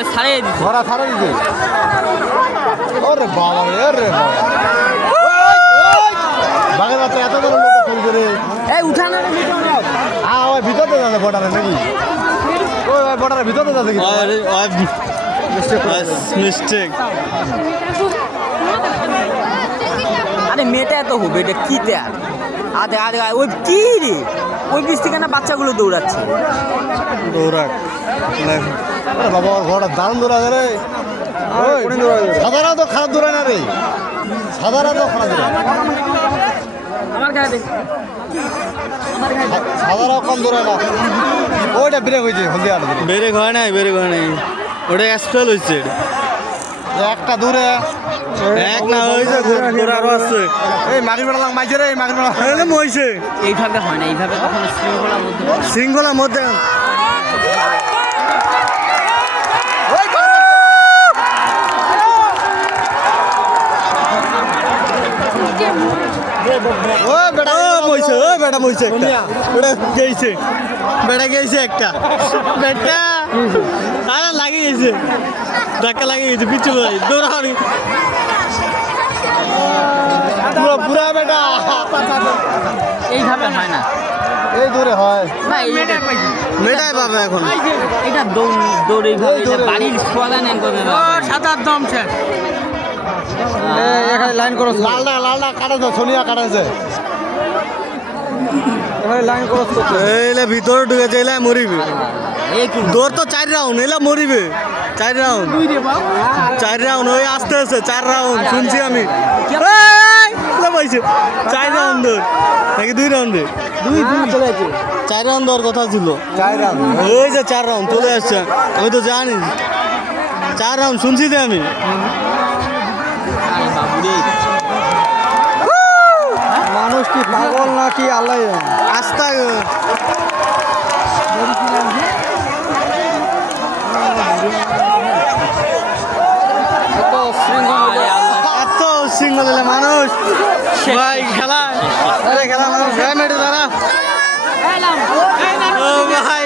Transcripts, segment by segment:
ওরে ছাড়িয়ে দিচ্ছে। ঘোড়া ছাড়া দিছে। ওরে বাবা রে, ওরে বাবা। বাঘের বাচ্চা এত বড় লোক চলছে রে। এই উঠানো ওই ভিতরে যাচ্ছে বর্ডারে নাকি? ওই বর্ডারের ভিতরে যাচ্ছে কি? মিস্টেক। আরে মেয়েটা এত হবে, এটা কি তেয়ার? আরে আরে ওই কি রে, ওই বীজ থেকে না বাচ্চাগুলো দৌড়াচ্ছে। দৌড়াক আরে বাবা ওর ঘোড়া দারুণ দৌড়াছে রে। সাদারা তো খারাপ দৌড়ায় না রে, সাদারা তো খারাপ দৌড়ায়। আমার গায়ে দে, সাদারাও কম দৌড়ায় না। ওইটা ব্রেক হয়েছে হলদিয়া ব্রেক হয় নাই, ব্রেক হয় নাই, ওটা এক্সপেল হয়েছে। একটা দূরে এক না হয়েছে, ঘোড়া আরো আছে। এই মাগির বেড়া লাগ মাইছে রে, মাগির বেড়া মইছে। এইভাবে হয় না, এইভাবে কখনো শৃঙ্খলার মধ্যে শৃঙ্খলার মধ্যে বেটা মইছে একটা, বেটা গেছে, বেটা গেছে একটা, বেটা আরে লাগিয়ে গেছে, ধাক্কা লাগিয়ে গেছে, পিছু দৌড়ানি পুরা বেটা। এইভাবে হয় না, এই দূরে হয় না মেটাই পাবে এখন। এটা দৌড় এইভাবে, এটা বাড়ির সমাধান করবে। 7-8 দম ছে এখানে লাইন করো, লালটা লালটা কাটাছে, সোনিয়া কাটাছে এখানে লাইন করো। এইলে ভিতরে ঢুকেছে, এলা মরিবে। দৌড় তো 4 রাউন্ড, এলা মরিবে 4 রাউন্ড, 4 রাউন্ড ওই আসতে আছে 4 রাউন্ড শুনছি আমি। 4 রাউন্ড নাকি 2 রাউন্ডে? 4 রাউন্ড দেওয়ার কথা ছিল। 4 রাউন্ড ওই যে 4 রাউন্ড চলে আসছে, আমি তো জানি 4 রাউন্ড শুনছি তো আমি। মানুষ কি পাগল নাকি আল্লাহ আস্তা এত শৃঙ্খল দিলে মানুষ ভাই খেলা, আরে খেলা মানুষ মেটে তারা ও ভাই।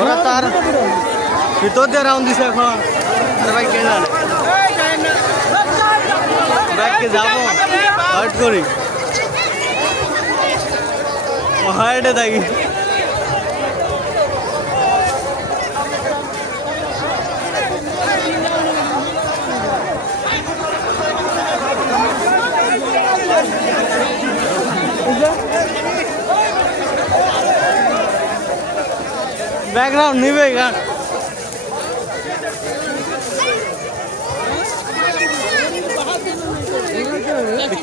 ওরা তার ভিতর দিয়ে রাউন্ড দিছে এখন। ভাই কে জানে, বাইককে যাবো হার্ট করি হার্টে থাকি। ব্যাকগ্রাউন্ড নিবে গান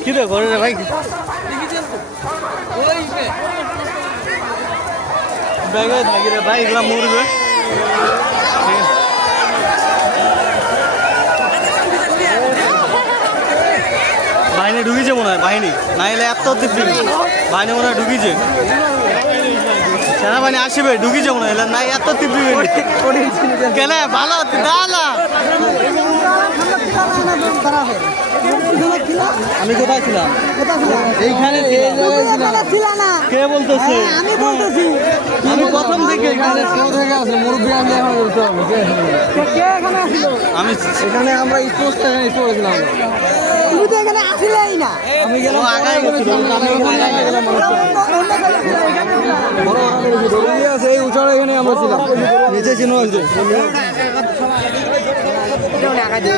কি রে ঘরে রে ভাই, ব্যাগে থাকি রে ভাই, এগুলা মরবে। বাহিনী ঢুকিছে মনে হয়, বাহিনী না এলে এত বাহিনী মনে হয় ঢুকিছে, সেনাবাহিনী আসবে ঢুকিছে মনে হয় না, এত তীব্র কেন ভালো না না। আমি কোথায় ছিলাম? এইখানে কে বলতেছে? আমি প্রথম থেকে এখানে মুরব্বী আমি এখানে আমরা স্পোর্টস করেছিলাম। তুমি তো এখানে আসলেই না। আমি গেলাম আগায় গেছিলাম, এই উঁচার এখানে আমরা ছিলাম, নিচে ছিল।